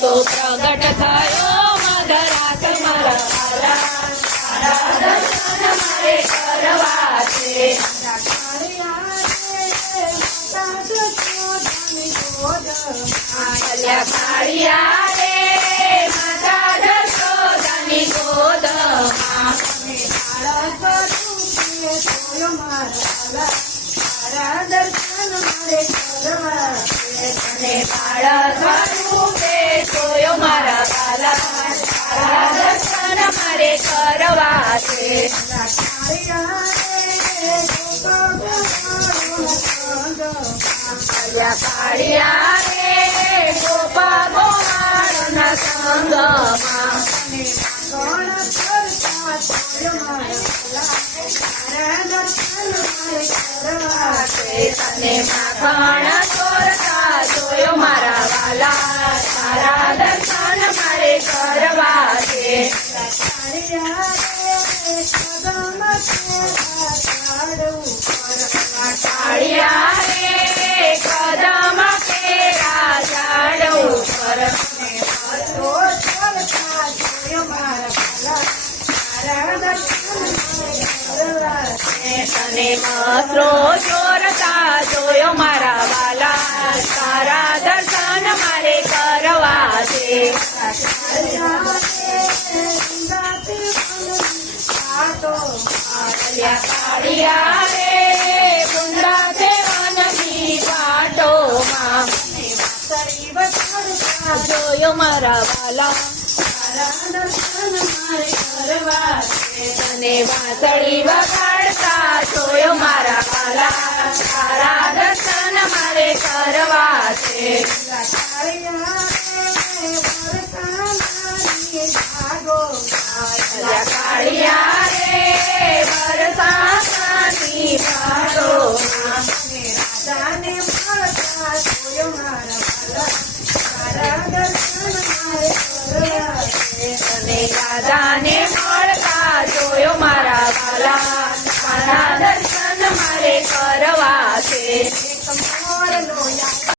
તો પ્રગટ થયો મધરાત મારા વાલા, તારા દર્શન મારે કરવા છે. અલ્યા કાળિયા રે માતા જશોદાની ગોદમાં, અને બાળક સ્વરૂપે જોયો મારા વાલા, તારા દર્શન મારે કરવા છે. અલ્યા કાળિયા રે ગોપા ગોવાળના સંગમાં, તને માખણ ચોરતા જોયો મારા વાલા, તારા દર્શન મારે કરવા છે. કાળિયા રે કદમ કેરા ઝાડ ઉપર, તને મત્રો ચોરતા જોયો મારા વાલા, તારા દર્શન મારે કરવા છે. અલ્યા કાળિયા રે કુંડા તે વનની વાટોમાં, જોયો મારા વાલા, તને વાંસળી વગાડતા જોયો મારા વાલા, તારા દર્શન મારે કરવા છે. અલ્યા કાળિયા રે વરસાદની ભાગોમાં, તને રાધાને મળતા જોયો મારા વાલા, તારા દર્શન મારે કરવા છે.